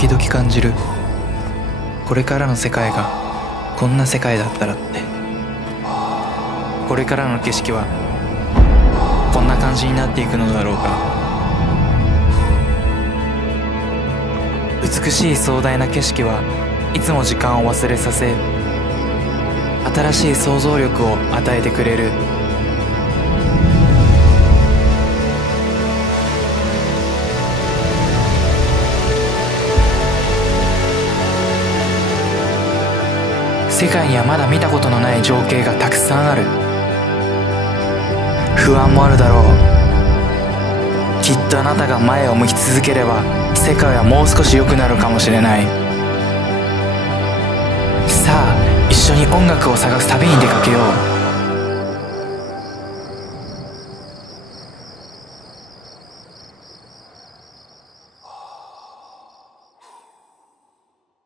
時々感じる。これからの世界がこんな世界だったらって。これからの景色はこんな感じになっていくのだろうか。美しい壮大な景色はいつも時間を忘れさせ、新しい想像力を与えてくれる。世界にはまだ見たことのない情景がたくさんある。不安もあるだろう。きっとあなたが前を向き続ければ世界はもう少し良くなるかもしれない。さあ、一緒に音楽を探す旅に出かけよう。